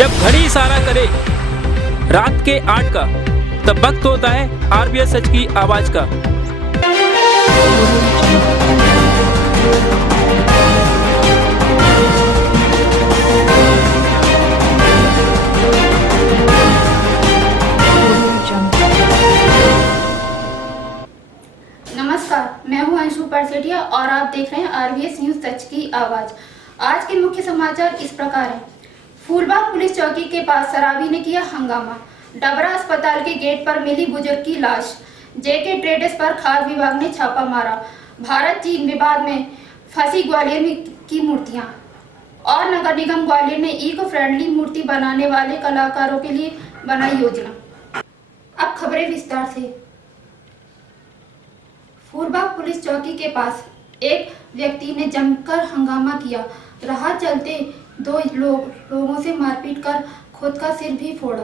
जब घड़ी इशारा करे रात के 8 का, तब वक्त होता है आरबीएस सच की आवाज का। नमस्कार, मैं हूं अंशु परसेटिया और आप देख रहे हैं आरबीएस न्यूज सच की आवाज। आज के मुख्य समाचार इस प्रकार हैं। फूलबाग पुलिस चौकी के पास शराबी ने किया हंगामा। डबरा अस्पताल के गेट पर मिली बुजुर्ग की लाश। जेके ट्रेडर्स पर खाद्य विभाग ने छापा मारा। भारत चीन विवाद में फंसी ग्वालियर में की मूर्तियां। और नगर निगम ग्वालियर ने इको फ्रेंडली मूर्ति बनाने वाले कलाकारों के लिए बनाई योजना। अब खबरें विस्तार से। फूलबाग पुलिस चौकी के पास एक व्यक्ति ने जमकर हंगामा किया। राह चलते दो लोगों से मारपीट कर खुद का सिर भी फोड़ा।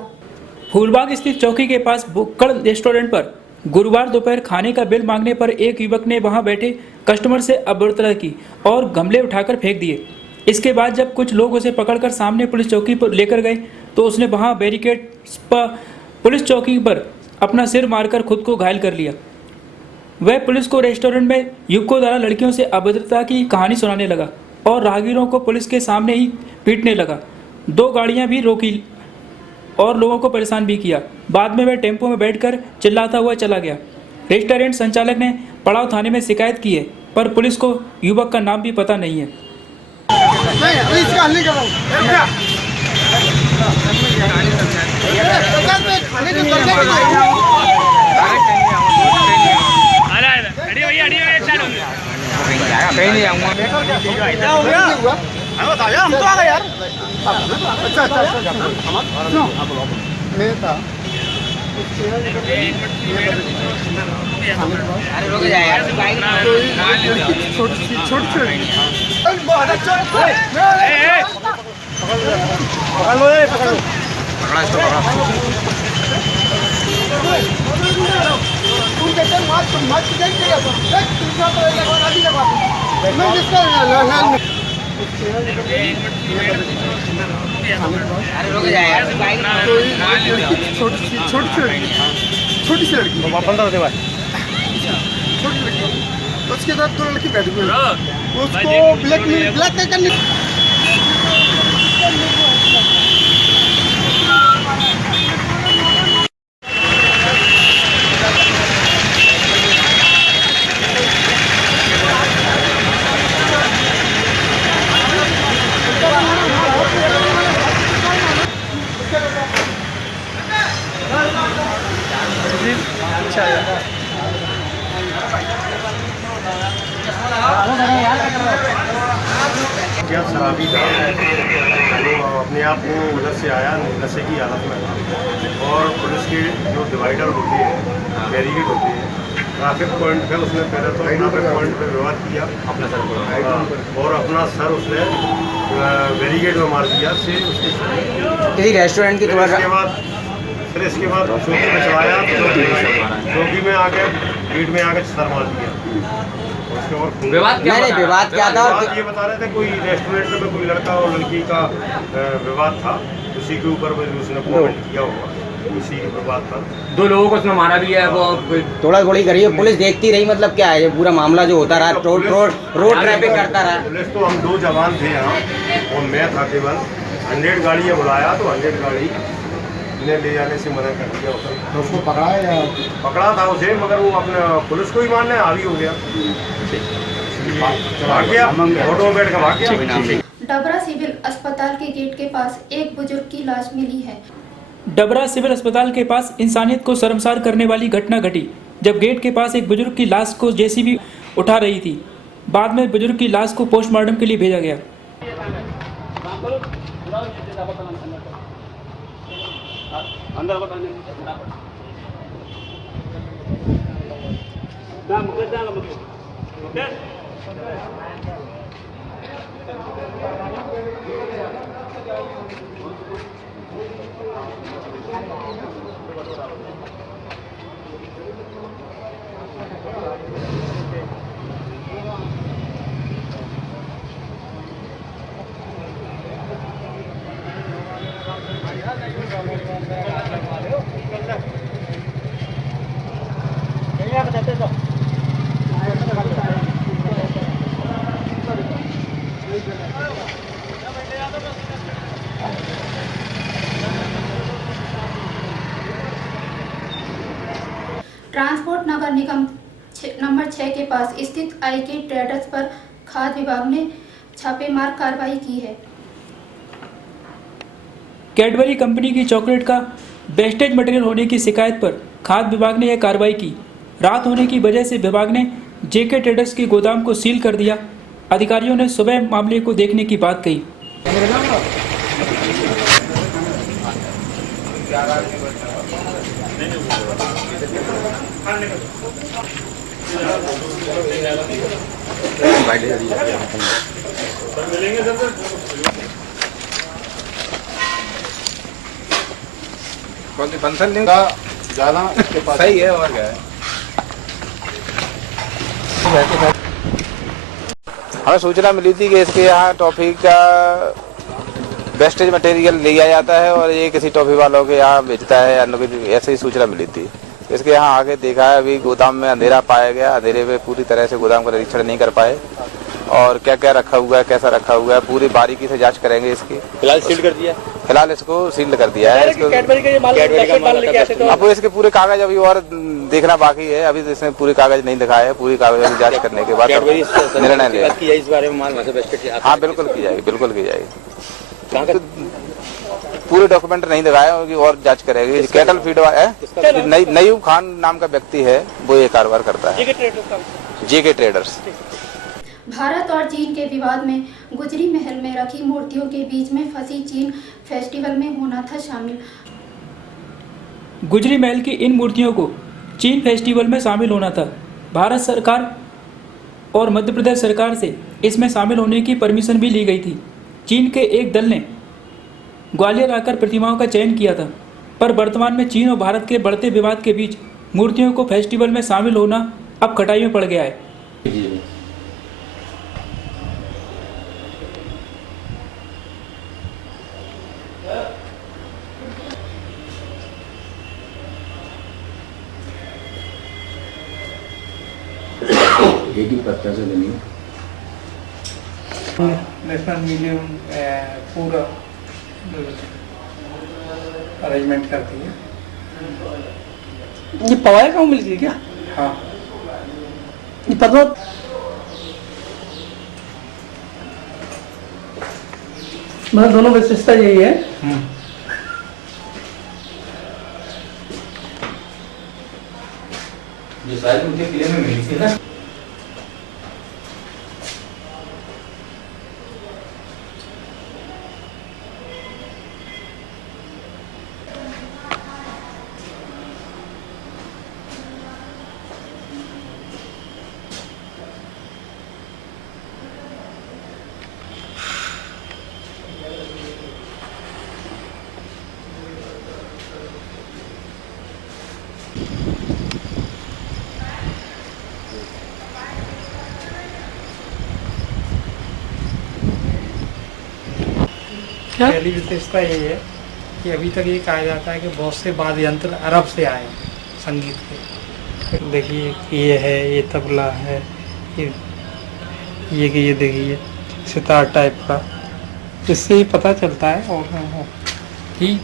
फूलबाग स्थित चौकी के पास बुक्कड़ रेस्टोरेंट पर गुरुवार दोपहर खाने का बिल मांगने पर एक युवक ने वहां बैठे कस्टमर से अभद्रता की और गमले उठाकर फेंक दिए। इसके बाद जब कुछ लोग उसे पकड़कर सामने पुलिस चौकी पर लेकर गए तो उसने वहां बैरिकेड पर पुलिस चौकी पर अपना सिर मारकर खुद को घायल कर लिया। वह पुलिस को रेस्टोरेंट में युवकों द्वारा लड़कियों से अभद्रता की कहानी सुनाने लगा और राहगीरों को पुलिस के सामने ही पीटने लगा। 2 गाड़ियां भी रोकी और लोगों को परेशान भी किया। बाद में वह टेम्पो में बैठकर चिल्लाता हुआ चला गया। रेस्टोरेंट संचालक ने पड़ाव थाने में शिकायत की है, पर पुलिस को युवक का नाम भी पता नहीं है। कहीं नहीं आऊंगा। क्या हो गया? बताया, हम तो आ गए यार। अच्छा। मैं था। अरे रुक जा यार। छोटी। पकड़ लो। छोटी सी लड़की 15 से बाद छोटी लड़की, उसके साथ 2 लड़की बैठी हुई उसको ब्लैक करने। क्या शराबी था, वो अपने आप को उधर से आया, नशे की हालत में था और पुलिस के जो डिवाइडर होते हैं, बैरिकेड होते हैं, ट्रैफिक पॉइंट पे उसने पहले तो ट्रैफिक पॉइंट पे विवाद किया अपना सर और अपना सर उसने बैरिकेड में मार दिया से उसके रेस्टोरेंट की के बाद फिर इसके बाद चौकी में चलाया तो चौकी में आके गेट में आके सर मार दिया। विवाद क्या था? ये बता रहे थे कोई रेस्टोरेंट में कोई लड़का और लड़की का विवाद था, उसी के ऊपर उसने कमेंट किया होगा, उसी के विवाद था। 2 लोगों को उसमें मारा भी है, वो थोड़ा थोड़ी करी है। पुलिस देखती रही, मतलब क्या है ये पूरा मामला जो होता रहा, रोड ट्रैफिक करता रहा। पुलिस तो हम 2 जवान थे यहाँ और मैं था केवल। 100 गाड़ियाँ बुलाया तो 100 गाड़ी ने ले जाने से मना कर दिया। तो उसको पकड़ा है या पकड़ा था उसे, मगर वो अपने पुलिस को ही मानने हावी हो गया, भाग गया, ऑटो में बैठ कर भाग गया। डबरा सिविल अस्पताल के गेट के पास एक बुजुर्ग की लाश मिली है। डबरा सिविल अस्पताल के पास इंसानियत को शर्मसार करने वाली घटना घटी जब गेट के पास एक बुजुर्ग की लाश को जेसीबी उठा रही थी। बाद में बुजुर्ग की लाश को पोस्टमार्टम के लिए भेजा गया। अंदर बताने ट्रांसपोर्ट नगर निगम नंबर 6 के पास स्थित आईके ट्रेडर्स पर खाद्य विभाग ने छापेमार कार्रवाई की है। कैडबरी कंपनी की चॉकलेट का वेस्टेज मटेरियल होने की शिकायत पर खाद्य विभाग ने यह कार्रवाई की। रात होने की वजह से विभाग ने जेके ट्रेडर्स के गोदाम को सील कर दिया। अधिकारियों ने सुबह मामले को देखने की बात कही। बंसल नहीं का जाना इसके पास सही है और क्या है। हमें सूचना मिली थी कि इसके यहाँ टॉफी का वेस्टेज मटेरियल लिया जाता है और ये किसी टॉफी वालों के यहाँ बेचता है, ऐसे ही सूचना मिली थी। इसके यहाँ आगे देखा है, अभी गोदाम में अंधेरा पाया गया। अंधेरे में पूरी तरह से गोदाम का निरीक्षण नहीं कर पाए और क्या क्या रखा हुआ है, कैसा रखा हुआ है, पूरी बारीकी से जांच करेंगे इसकी। फिलहाल सील कर दिया, फिलहाल इसको सील कर दिया है। अब इसके पूरे कागज अभी और देखना बाकी है। अभी इसने पूरे कागज नहीं दिखाए, पूरी कागज जांच करने के बाद निर्णय लेगा। इस बारे में माल हाँ बिल्कुल की जाएगी, बिल्कुल की जाएगी। पूरे डॉक्यूमेंट नहीं दिखाए और जांच करेगी। कैटल फीड है, नईयूब खान नाम का व्यक्ति है, वो ये कारोबार करता है, जेके ट्रेडर्स। भारत और चीन के विवाद में गुजरी महल में रखी मूर्तियों के बीच में फंसी चीन फेस्टिवल में होना था शामिल। गुजरी महल की इन मूर्तियों को चीन फेस्टिवल में शामिल होना था। भारत सरकार और मध्य प्रदेश सरकार से इसमें शामिल होने की परमिशन भी ली गई थी। चीन के एक दल ने ग्वालियर आकर प्रतिमाओं का चयन किया था, पर वर्तमान में चीन और भारत के बढ़ते विवाद के बीच मूर्तियों को फेस्टिवल में शामिल होना अब खटाई में पड़ गया है। एक ही पत्ता से बनी नेशनल म्यूजियम पूरा अरेंजमेंट करती है। ये पवाया कहाँ मिली थी क्या? हाँ, ये पता मतलब दोनों विशेषता यही है। जो शायद उनके किले में मिली थी ना। पहली विशेषता यही है कि अभी तक ये कहा जाता है कि बहुत से वाद्य यंत्र अरब से आए हैं संगीत के। देखिए ये है, ये तबला है, ये देखिए सितार टाइप का। इससे ही पता चलता है और कि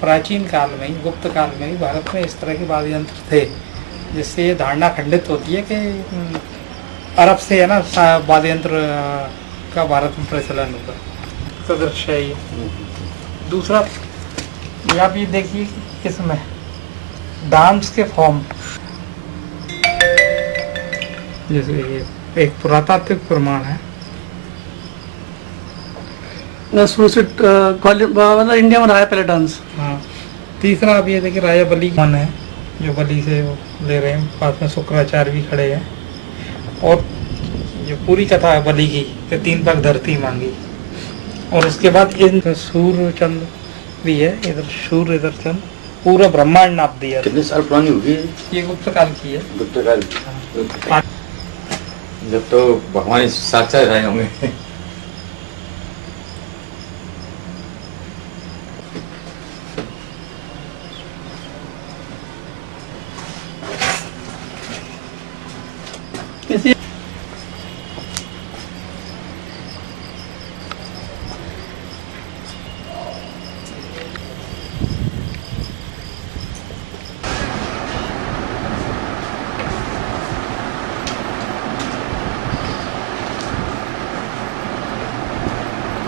प्राचीन काल में ही, गुप्त काल में ही भारत में इस तरह के वाद्य यंत्र थे, जिससे ये धारणा खंडित होती है कि अरब से है ना वाद्य यंत्र का भारत में प्रचलन होगा। सदृश है ये। दूसरा ये आप ये देखिए कि इसमें डांस के फॉर्म, जैसे ये एक पुरातात्विक प्रमाण है। शुरू से मतलब इंडिया में रहा है पहले डांस। हाँ, तीसरा आप ये देखिए राजा बलि मन है, जो बलि से वो ले रहे हैं, पास में शुक्राचार्य भी खड़े हैं। और जो पूरी कथा है बलि की, 3 पग धरती मांगी। और उसके बाद इन सूर्य चंद्र भी है, इधर सूर्य इधर चंद्र, पूरा ब्रह्मांड नाप दिया। कितने साल पुरानी होगी ये गुप्त काल की है। गुप्त काल। जब तो भगवान साक्षात रहे होंगे।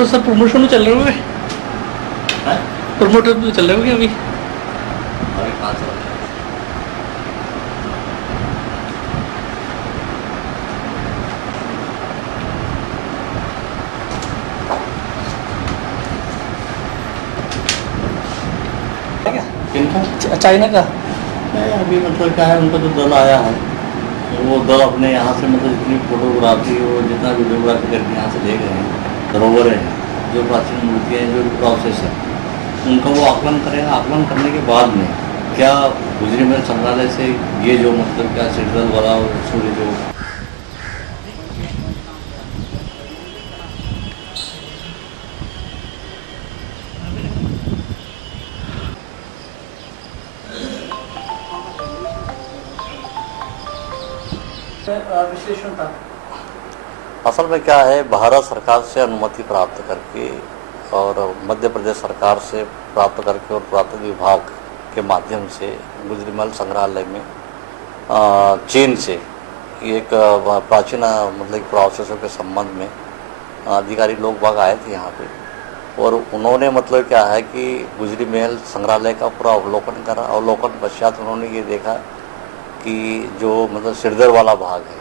तो सर प्रमोशन चल रहे होंगे, प्रमोटर तो चल रहे होंगे अभी। अरे कहाँ चल रहा है? किनका? चाइना का नहीं, अभी मतलब क्या है, उनका जो दल आया है वो दल अपने यहाँ से मतलब जितनी फोटोग्राफी और जितना वीडियोग्राफी करके यहाँ से ले गए हैं, धरोहर है, जो प्राचीन मूर्तियाँ हैं, जो प्रोसेस है, उनका वो आकलन करेगा। आकलन करने के बाद में क्या गुजरी महल संग्रहालय से ये जो मतलब क्या सिरदल वाला और सूर्य जो विश्लेषण था। असल में क्या है, भारत सरकार से अनुमति प्राप्त करके और मध्य प्रदेश सरकार से प्राप्त करके और पुरातत्व विभाग के माध्यम से गुजरी महल संग्रहालय में चीन से एक प्राचीन मतलब प्रोसेसों के संबंध में अधिकारी लोग बाग आए थे यहाँ पे, और उन्होंने मतलब क्या है कि गुजरी महल संग्रहालय का पूरा अवलोकन करा। अवलोकन पश्चात उन्होंने ये देखा कि जो मतलब सिरदर वाला भाग है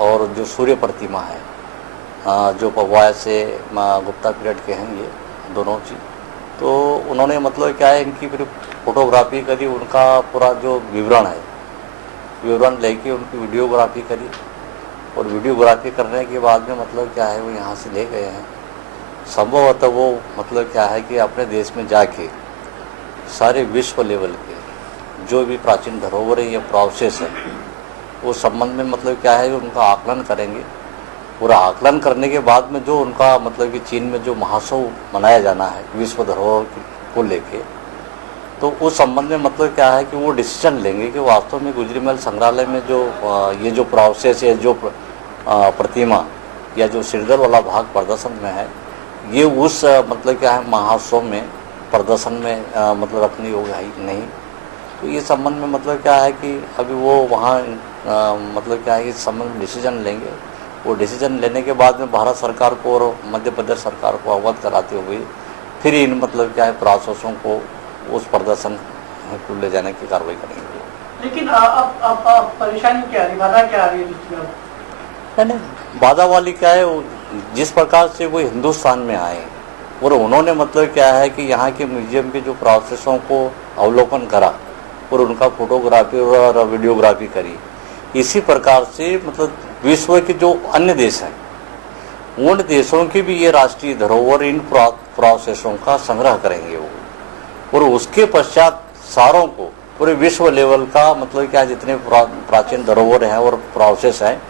और जो सूर्य प्रतिमा है, जो पवाया से गुप्ता पीरियड के हैं ये दोनों चीज़, तो उन्होंने मतलब क्या है इनकी फिर फोटोग्राफी करी, उनका पूरा जो विवरण है विवरण लेके उनकी वीडियोग्राफी करी, और वीडियोग्राफी करने के बाद में मतलब क्या है वो यहाँ से ले गए हैं। संभवतः वो मतलब क्या है कि अपने देश में जाके सारे विश्व लेवल के जो भी प्राचीन धरोहर है या प्रोसेस है वो संबंध में मतलब क्या है उनका आकलन करेंगे। पूरा आकलन करने के बाद में जो उनका मतलब कि चीन में जो महोत्सव मनाया जाना है विश्व धरोहर को लेके, तो उस संबंध में मतलब क्या है कि वो डिसीजन लेंगे कि वास्तव में गुजरी महल संग्रहालय में जो ये जो प्रोसेस है, जो प्रतिमा या जो सिरदल वाला भाग प्रदर्शन में है, ये उस मतलब क्या है महोत्सव में प्रदर्शन में मतलब रखने योग्य है नहीं। तो ये संबंध में मतलब क्या है कि अभी वो वहाँ मतलब क्या है इस संबंध में डिसीजन लेंगे। वो डिसीजन लेने के बाद में भारत सरकार को और मध्य प्रदेश सरकार को अवगत कराते हुए फिर इन मतलब क्या है प्रोसेसों को उस प्रदर्शन को ले जाने की कार्रवाई करेंगे। लेकिन अब परेशानी क्या आ रही, बाधा क्या आ रही है? नहीं, बाधा वाली क्या है, जिस प्रकार से वो हिंदुस्तान में आए और उन्होंने मतलब क्या है कि यहाँ के म्यूजियम के जो प्रोसेसों को अवलोकन करा और उनका फोटोग्राफी और वीडियोग्राफी करी, इसी प्रकार से मतलब विश्व के जो अन्य देश हैं उन देशों की भी ये राष्ट्रीय धरोहर इन प्रोसेसों का संग्रह करेंगे वो, और उसके पश्चात सारों को पूरे विश्व लेवल का मतलब क्या जितने प्राचीन धरोहर हैं और प्रोसेस हैं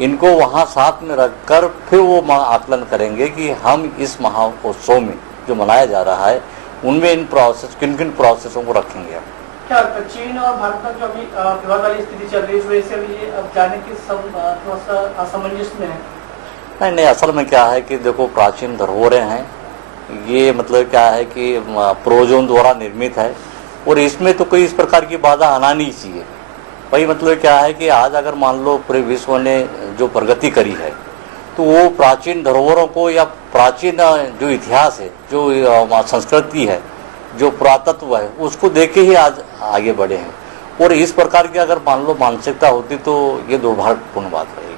इनको वहाँ साथ में रखकर फिर वो आकलन करेंगे कि हम इस महोत्सव में जो मनाया जा रहा है उनमें इन प्रोसेस किन किन प्रोसेसों को रखेंगे। क्या चीन और भारत में जो अभी विवाद वाली स्थिति चल रही है, इस वजह से अभी अब जाने की थोड़ा सा असमंजस में है? नहीं, असल में क्या है कि देखो प्राचीन धरोहरें हैं, ये मतलब क्या है कि प्रोजोन द्वारा निर्मित है और इसमें तो कोई इस प्रकार की बाधा आना नहीं चाहिए। वही मतलब क्या है कि आज अगर मान लो पूरे विश्व ने जो प्रगति करी है तो वो प्राचीन धरोहरों को या प्राचीन जो इतिहास है, जो संस्कृति है, जो पुरातत्व है, उसको देख के ही आज आगे बढ़े हैं। और इस प्रकार की अगर मान लो मानसिकता होती तो ये दुर्भाग्यपूर्ण बात रहेगी।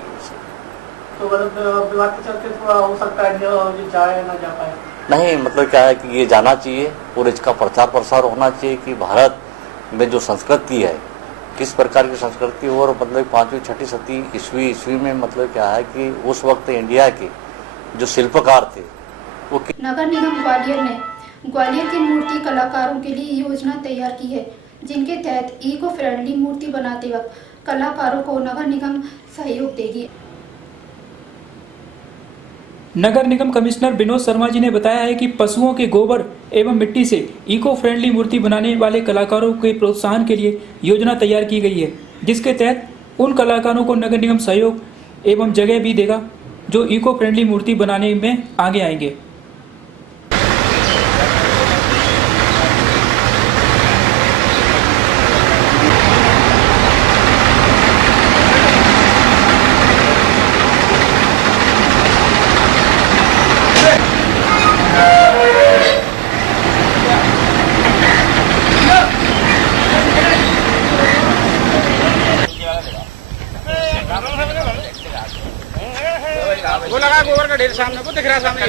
तो मतलब विवाद के चलते थोड़ा हो सकता है जो जाए ना जा पाए? नहीं, मतलब क्या है कि ये जाना चाहिए और इसका प्रचार प्रसार होना चाहिए कि भारत में जो संस्कृति है किस प्रकार की संस्कृति हो, और मतलब 5वीं 6वीं 7वीं ईस्वी में मतलब क्या है कि उस वक्त इंडिया के जो शिल्पकार थे वो नगर निगम ग्वालियर ने ग्वालियर के मूर्ति कलाकारों के लिए योजना तैयार की है, जिनके तहत इको फ्रेंडली मूर्ति बनाते वक्त कलाकारों को नगर निगम सहयोग देगी। नगर निगम कमिश्नर विनोद शर्मा जी ने बताया है कि पशुओं के गोबर एवं मिट्टी से इको फ्रेंडली मूर्ति बनाने वाले कलाकारों के प्रोत्साहन के लिए योजना तैयार की गई है, जिसके तहत उन कलाकारों को नगर निगम सहयोग एवं जगह भी देगा जो इको फ्रेंडली मूर्ति बनाने में आगे आएंगे। सामने को दिख रहा सामने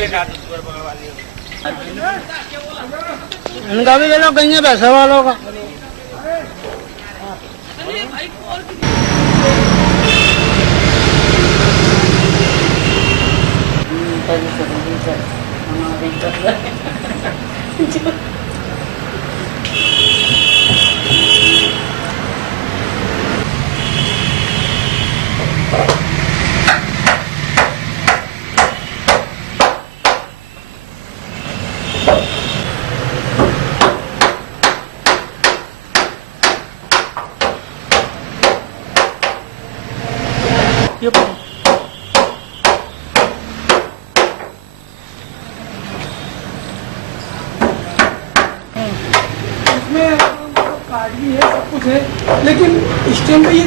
इनका भी ले लो कहीं पैसे वालों का। इसमें कार्ड भी है, सब कुछ है, लेकिन स्टैम्प पे ये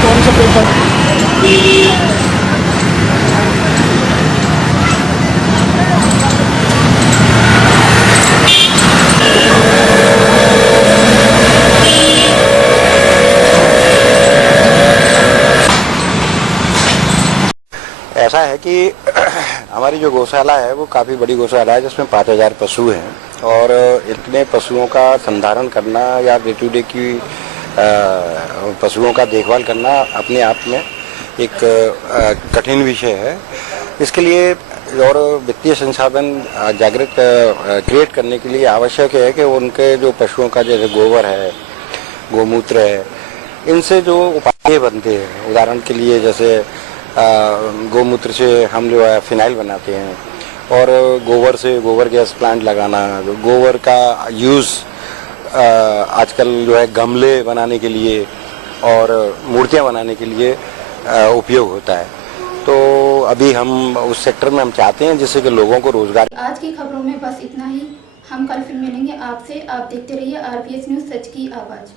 कौन सा पेपर ऐसा है कि हमारी जो गौशाला है वो काफ़ी बड़ी गौशाला है जिसमें 5000 पशु हैं और इतने पशुओं का संधारण करना या डे टू डे की पशुओं का देखभाल करना अपने आप में एक कठिन विषय है। इसके लिए और वित्तीय संसाधन जागृत क्रिएट करने के लिए आवश्यक है कि उनके जो पशुओं का जैसे गोबर है, गोमूत्र है, इनसे जो उपाय बनते हैं, उदाहरण के लिए जैसे गोमूत्र से हम जो है फिनाइल बनाते हैं और गोबर से गोबर गैस प्लांट लगाना, गोबर का यूज़ आजकल जो है गमले बनाने के लिए और मूर्तियां बनाने के लिए उपयोग होता है। तो अभी हम उस सेक्टर में हम चाहते हैं जिससे कि लोगों को रोजगार। आज की खबरों में बस इतना ही। हम कल फिर मिलेंगे आपसे। आप देखते रहिए RPS न्यूज़, सच की आवाज़।